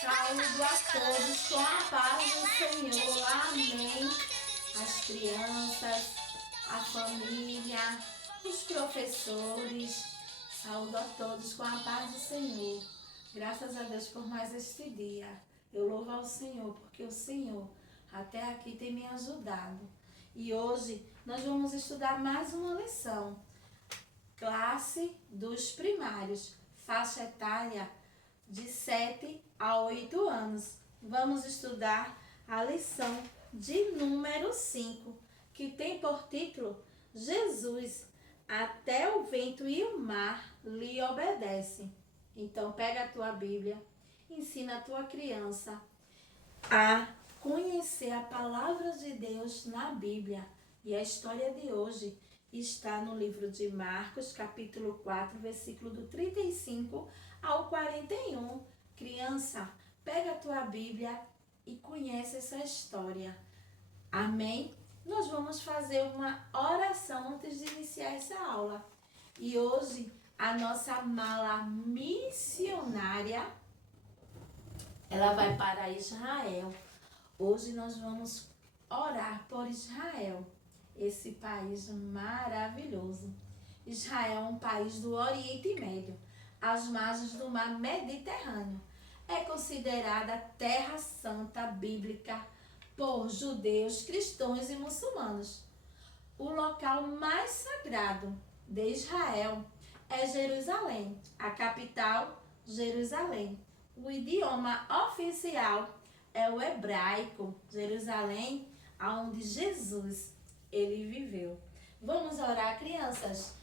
Saúdo a todos com a paz do Senhor. Amém. As crianças, a família, os professores. Saúdo a todos com a paz do Senhor. Graças a Deus por mais este dia. Eu louvo ao Senhor porque o Senhor até aqui tem me ajudado. E hoje nós vamos estudar mais uma lição. Classe dos primários, faixa etária de 7 a 8 anos. Vamos estudar a lição de número 5, que tem por título Jesus, até o vento e o mar lhe obedecem. Então pega a tua Bíblia, ensina a tua criança a conhecer a palavra de Deus na Bíblia. E a história de hoje está no livro de Marcos, capítulo 4, versículo do 35 ao 41. Criança, pega a tua Bíblia e conhece essa história. Amém? Nós vamos fazer uma oração antes de iniciar essa aula. E hoje a nossa mala missionária, ela vai para Israel. Hoje nós vamos orar por Israel, esse país maravilhoso. Israel é um país do Oriente Médio, às margens do mar Mediterrâneo. É considerada a terra santa bíblica por judeus, cristãos e muçulmanos. O local mais sagrado de Israel é Jerusalém, a capital, Jerusalém. O idioma oficial é o hebraico, Jerusalém, onde Jesus ele viveu. Vamos orar, crianças?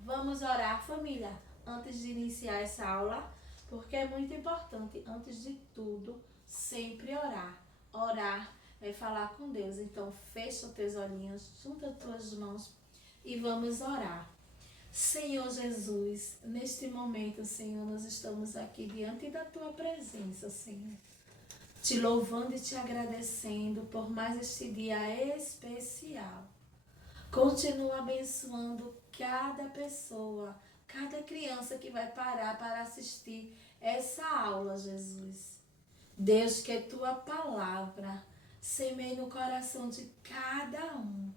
Vamos orar, família, antes de iniciar essa aula, porque é muito importante, antes de tudo, sempre orar. Orar é falar com Deus. Então, fecha os teus olhinhos, junta as tuas mãos e vamos orar. Senhor Jesus, neste momento, Senhor, nós estamos aqui diante da tua presença, Senhor, te louvando e te agradecendo por mais este dia especial. Continua abençoando cada pessoa, cada criança que vai parar para assistir essa aula, Jesus. Deus, que a tua palavra semeie no coração de cada um.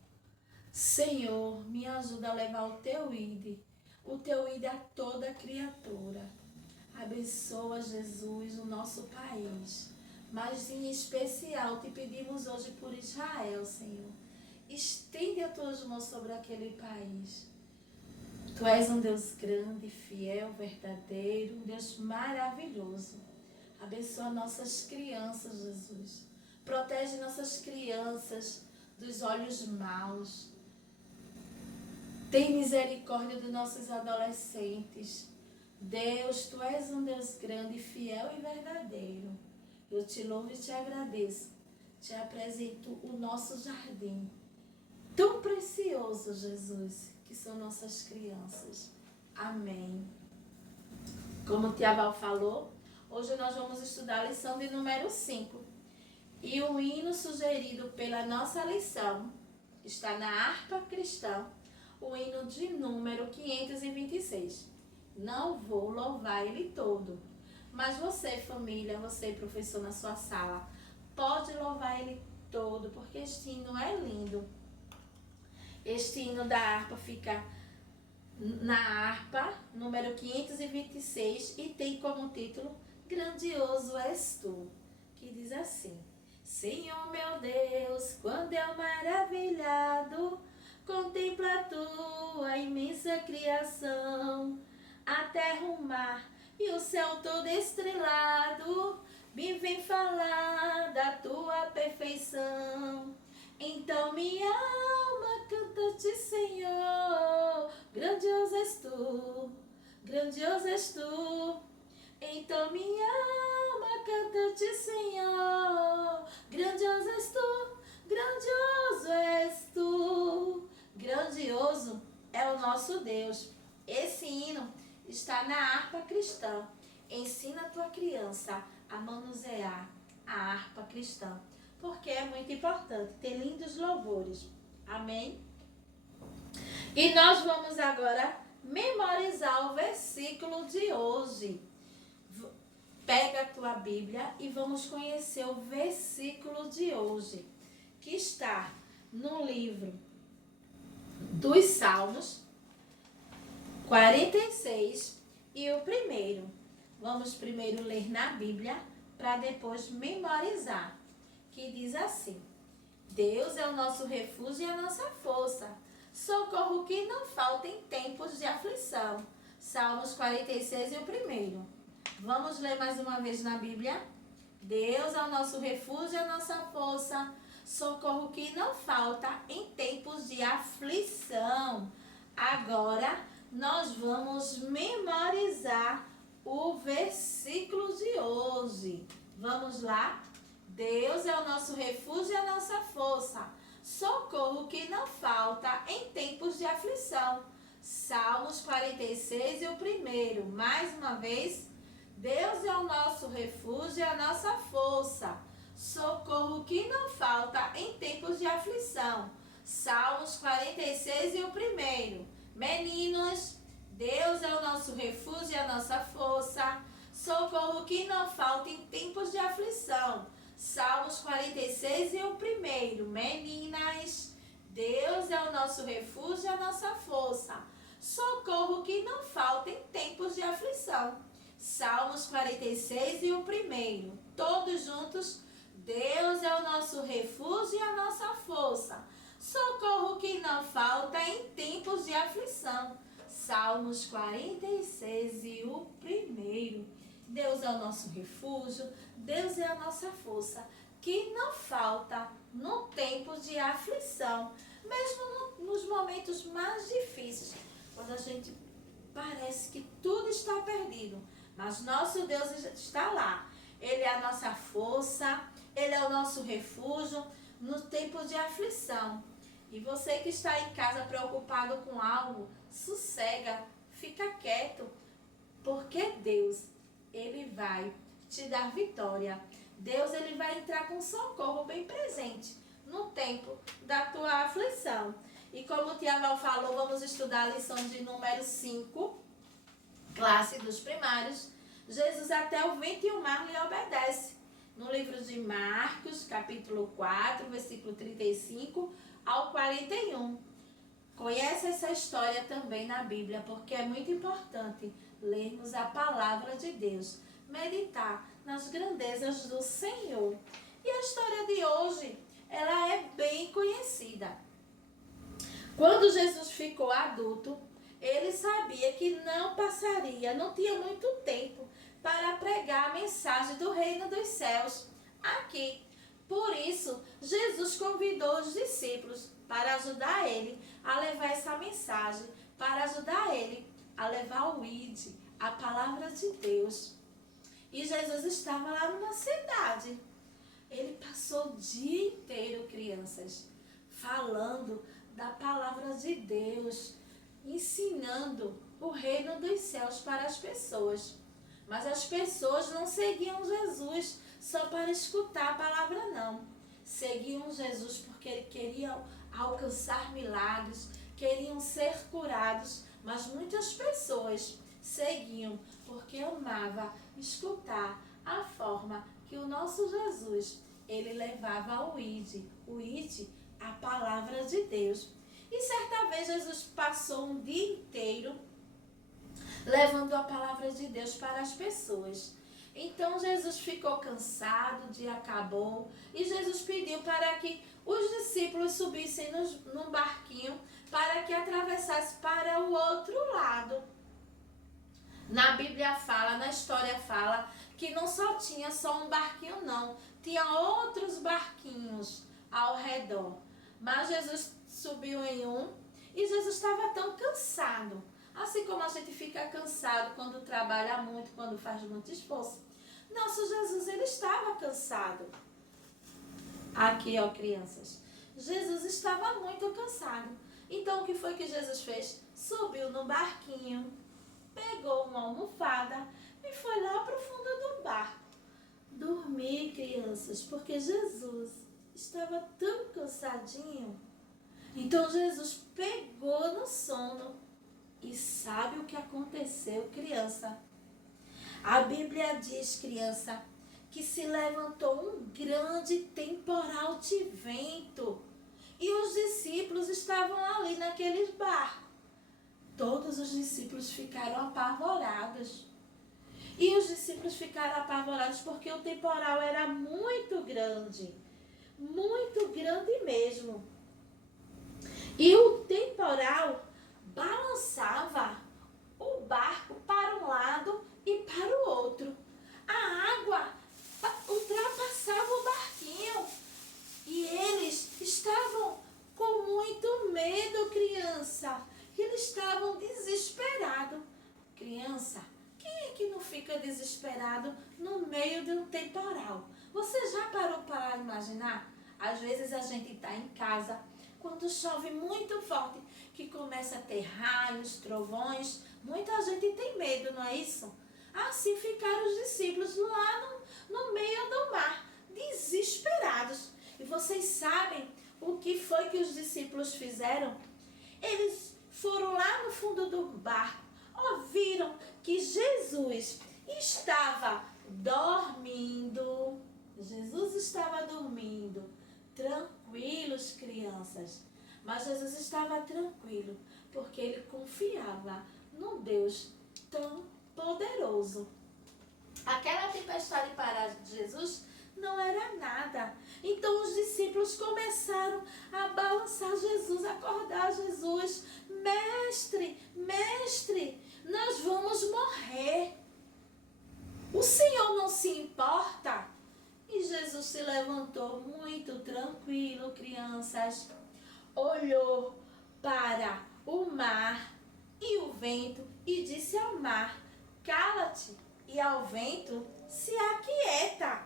Senhor, me ajuda a levar o teu ID a toda criatura. Abençoa, Jesus, o nosso país. Mas em especial te pedimos hoje por Israel, Senhor. Estende as tuas mãos sobre aquele país. Tu és um Deus grande, fiel, verdadeiro, um Deus maravilhoso. Abençoa nossas crianças, Jesus. Protege nossas crianças dos olhos maus. Tem misericórdia dos nossos adolescentes. Deus, tu és um Deus grande, fiel e verdadeiro. Eu te louvo e te agradeço. Te apresento o nosso jardim. Tão precioso, Jesus, que são nossas crianças. Amém. Como o Tia Val falou, hoje nós vamos estudar a lição de número 5. E o hino sugerido pela nossa lição está na harpa cristã, o hino de número 526. Não vou louvar ele todo, mas você, família, você, professor, na sua sala, pode louvar ele todo, porque este hino é lindo. Este hino da harpa fica na harpa, número 526, e tem como título Grandioso és tu, que diz assim: Senhor meu Deus, quando eu maravilhado contemplo a tua imensa criação, a terra, o mar e o céu todo estrelado, me vem falar da tua perfeição. Então minha alma canta-te, Senhor, grandioso és tu, grandioso és tu. Então minha alma canta-te, Senhor, grandioso és tu, grandioso és tu. Grandioso é o nosso Deus. Esse hino está na harpa cristã. Ensina a tua criança a manusear a harpa cristã, porque é muito importante ter lindos louvores. Amém? E nós vamos agora memorizar o versículo de hoje. Pega a tua Bíblia e vamos conhecer o versículo de hoje, que está no livro dos Salmos 46 e o primeiro. Vamos primeiro ler na Bíblia para depois memorizar, que diz assim: Deus é o nosso refúgio e a nossa força, socorro que não falta em tempos de aflição. Salmos 46 e o primeiro. Vamos ler mais uma vez na Bíblia? Deus é o nosso refúgio e a nossa força, socorro que não falta em tempos de aflição. Agora nós vamos memorizar o versículo de hoje. Vamos lá? Deus é o nosso refúgio e a nossa força, socorro que não falta em tempos de aflição. Salmos 46 e o primeiro. Mais uma vez. Deus é o nosso refúgio e a nossa força, socorro que não falta em tempos de aflição. Salmos 46 e o primeiro. Meninos, Deus é o nosso refúgio e a nossa força, socorro que não falta em tempos de aflição. Salmos 46 e o primeiro. Meninas, Deus é o nosso refúgio e a nossa força, socorro que não falta em tempos de aflição. Salmos 46 e o primeiro. Todos juntos. Deus é o nosso refúgio e a nossa força, socorro que não falta em tempos de aflição. Salmos 46 e o primeiro. Deus é o nosso refúgio, Deus é a nossa força, que não falta no tempo de aflição, mesmo nos momentos mais difíceis, quando a gente parece que tudo está perdido. Mas nosso Deus está lá. Ele é a nossa força, Ele é o nosso refúgio no tempo de aflição. E você que está em casa preocupado com algo, sossega, fica quieto, porque Deus, Ele vai te dar vitória. Deus, Ele vai entrar com socorro bem presente no tempo da tua aflição. E como o Tia Val falou, vamos estudar a lição de número 5, classe dos primários. Jesus até o vento e o mar lhe obedece. No livro de Marcos, capítulo 4, versículo 35 ao 41. Conhece essa história também na Bíblia, porque é muito importante lermos a palavra de Deus, meditar nas grandezas do Senhor. E a história de hoje, ela é bem conhecida. Quando Jesus ficou adulto, ele sabia que não passaria, não tinha muito tempo para pregar a mensagem do reino dos céus aqui. Por isso, Jesus convidou os discípulos para ajudar ele a levar essa mensagem, para ajudar ele a levar o ID, a palavra de Deus. E Jesus estava lá numa cidade. Ele passou o dia inteiro, crianças, falando da palavra de Deus, ensinando o reino dos céus para as pessoas. Mas as pessoas não seguiam Jesus só para escutar a palavra, não. Seguiam Jesus porque eles queriam alcançar milagres, queriam ser curados. Mas muitas pessoas seguiam porque amavam escutar a forma que o nosso Jesus, ele levava o ID, a palavra de Deus. E certa vez Jesus passou um dia inteiro levando a palavra de Deus para as pessoas. Então Jesus ficou cansado, o dia acabou, e Jesus pediu para que os discípulos subissem num barquinho para que atravessasse para o outro lado. Na Bíblia fala, na história fala, que não só tinha só um barquinho não, tinha outros barquinhos ao redor. Mas Jesus subiu em um e Jesus estava tão cansado. Assim como a gente fica cansado quando trabalha muito, quando faz muito esforço. Nosso Jesus, ele estava cansado. Aqui, ó, crianças. Jesus estava muito cansado. Então, o que foi que Jesus fez? Subiu no barquinho, pegou uma almofada e foi lá para o fundo do barco. Dormir, crianças, porque Jesus estava tão cansadinho. Então, Jesus pegou no sono. E sabe o que aconteceu, criança? A Bíblia diz, criança, que se levantou um grande temporal de vento e os discípulos estavam ali naqueles barcos. Todos os discípulos ficaram apavorados. E os discípulos ficaram apavorados porque o temporal era muito grande mesmo. E o temporal balançava o barco para um lado e para o outro. A água ultrapassava o barquinho e eles estavam com muito medo, criança. Eles estavam desesperados. Criança, quem é que não fica desesperado no meio de um temporal? Você já parou para imaginar? Às vezes a gente está em casa, quando chove muito forte, que começa a ter raios, trovões, muita gente tem medo, não é isso? Assim ficaram os discípulos lá no meio do mar, desesperados. E vocês sabem o que foi que os discípulos fizeram? Eles foram lá no fundo do barco, ouviram que Jesus estava dormindo. Jesus estava dormindo. Tranquilos, crianças. Mas Jesus estava tranquilo, porque ele confiava num Deus tão poderoso. Aquela tempestade para Jesus não era nada. Então os discípulos começaram a balançar Jesus, acordar Jesus. Mestre, mestre, nós vamos morrer. O Senhor não se importa? E Jesus se levantou muito tranquilo, crianças. Olhou para o mar e o vento e disse ao mar: cala-te, e ao vento: se aquieta.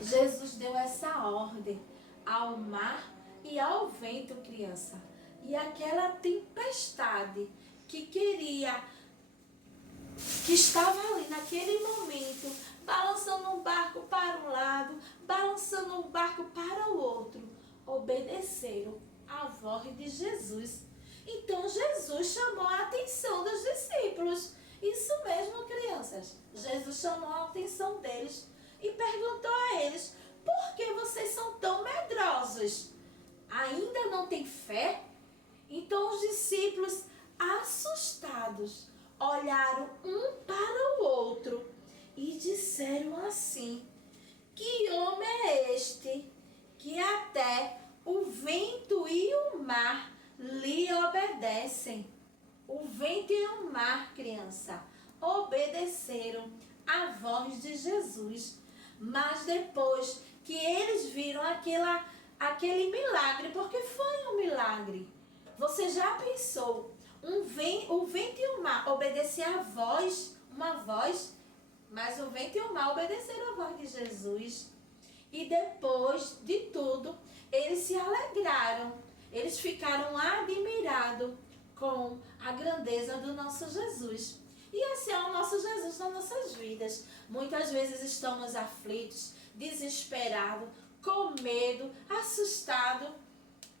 Jesus deu essa ordem ao mar e ao vento, criança. E aquela tempestade que estava ali naquele momento, balançando um barco para um lado, balançando um barco para o outro, obedeceram à voz de Jesus. Então Jesus chamou a atenção dos discípulos. Isso mesmo, crianças. Jesus chamou a atenção deles e perguntou a eles: por que vocês são tão medrosos? Ainda não têm fé? Então os discípulos, assustados, olharam um para o outro e disseram assim: que homem é este que até o vento e o mar lhe obedecem? O vento e o mar, criança, obedeceram à voz de Jesus. Mas depois que eles viram aquele milagre, porque foi um milagre. Você já pensou? O vento e o mar obedeceram uma voz, mas o vento e o mar obedeceram a voz de Jesus. E depois de tudo, eles se alegraram. Eles ficaram admirados com a grandeza do nosso Jesus. E esse é o nosso Jesus nas nossas vidas. Muitas vezes estamos aflitos, desesperados, com medo, assustados.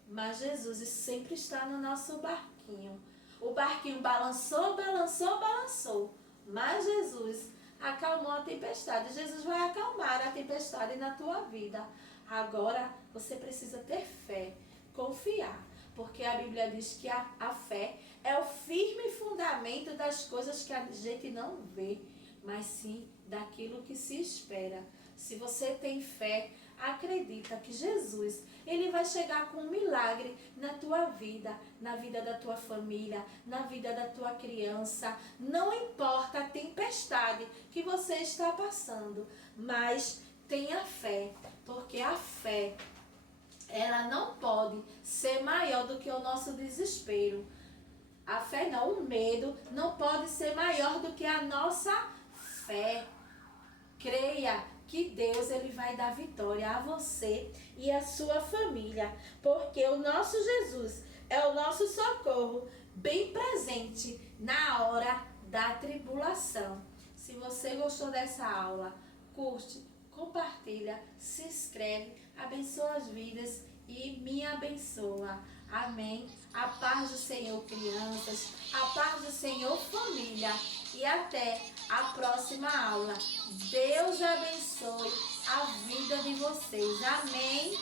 Mas Jesus sempre está no nosso barquinho. O barquinho balançou, balançou, balançou. Mas Jesus acalmou a tempestade. Jesus vai acalmar a tempestade na tua vida. Agora você precisa ter fé, confiar. Porque a Bíblia diz que a fé é o firme fundamento das coisas que a gente não vê, mas sim daquilo que se espera. Se você tem fé, acredita que Jesus, ele vai chegar com um milagre na tua vida, na vida da tua família, na vida da tua criança. Não importa a tempestade que você está passando, mas tenha fé, porque a fé, ela não pode ser maior do que o nosso desespero. A fé não, o medo não pode ser maior do que a nossa fé. Creia que Deus, ele vai dar vitória a você e a sua família, porque o nosso Jesus é o nosso socorro bem presente na hora da tribulação. Se você gostou dessa aula, curte, compartilha, se inscreve, abençoa as vidas e me abençoa. Amém. A paz do Senhor, crianças. A paz do Senhor, família. e até a próxima aula. Deus abençoe a vida de vocês. Amém?